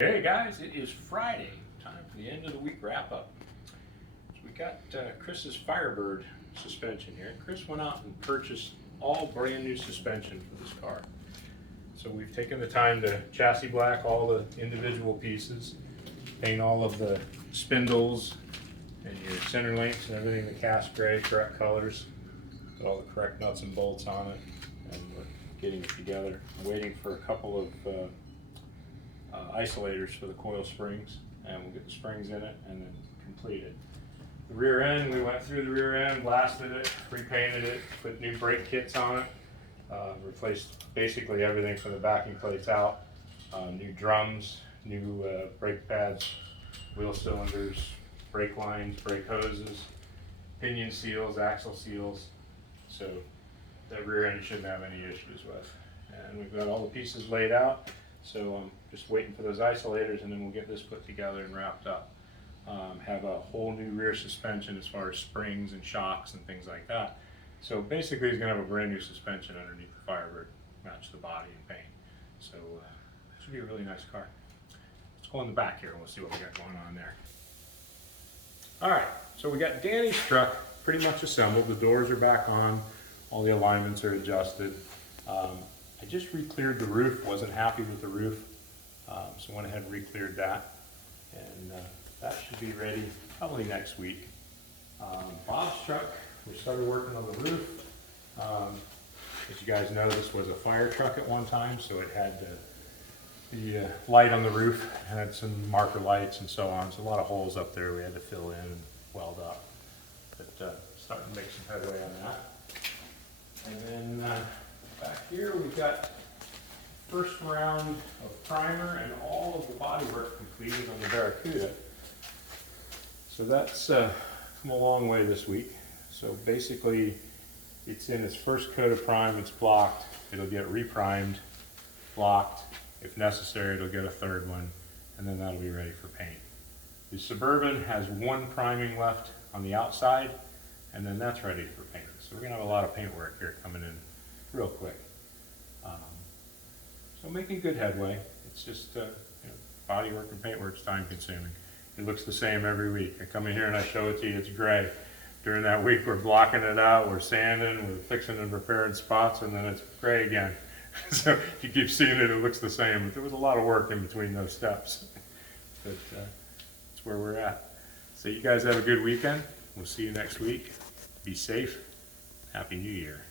Hey guys, it is Friday, time for the end of the week wrap up. So we got Chris's Firebird suspension here. Chris went out and purchased all brand new suspension for this car. So we've taken the time to chassis black all the individual pieces, paint all of the spindles and your center links and everything the cast gray, correct colors, put all the correct nuts and bolts on it, and we're getting it together. I'm waiting for a couple of isolators for the coil springs, and we'll get the springs in it and then complete it. The rear end, we went through the rear end, blasted it, repainted it, put new brake kits on it, replaced basically everything from the backing plates out, new drums, new brake pads, wheel cylinders, brake lines, brake hoses, pinion seals, axle seals, so that rear end shouldn't have any issues with. And we've got all the pieces laid out. So I'm just waiting for those isolators, and then we'll get this put together and wrapped up. Have a whole new rear suspension as far as springs and shocks and things like that. So basically he's going to have a brand new suspension underneath the Firebird, match the body and paint. So this should be a really nice car. Let's go in the back here and we'll see what we got going on there. Alright, so we got Danny's truck pretty much assembled. The doors are back on, all the alignments are adjusted. I just re-cleared the roof, wasn't happy with the roof, so went ahead and re-cleared that, and that should be ready probably next week. Bob's truck, we started working on the roof. As you guys know, this was a fire truck at one time, so it had the light on the roof, had some marker lights and so on, so a lot of holes up there we had to fill in and weld up, but starting to make some headway on that. And then back here we've got first round of primer and all of the bodywork completed on the Barracuda. So that's come a long way this week. So basically it's in its first coat of prime, it's blocked, it'll get reprimed, blocked, if necessary it'll get a third one, and then that'll be ready for paint. The Suburban has one priming left on the outside, and then that's ready for paint. So we're gonna have a lot of paint work here coming in real quick. So making good headway. It's just body work and paint work's time consuming. It looks the same every week. I come in here and I show it to you, it's gray. During that week we're blocking it out, we're sanding, we're fixing and repairing spots, and then it's gray again. So if you keep seeing it, it looks the same, but there was a lot of work in between those steps. But that's where we're at. So you guys have a good weekend. We'll see you next week. Be safe. Happy New Year.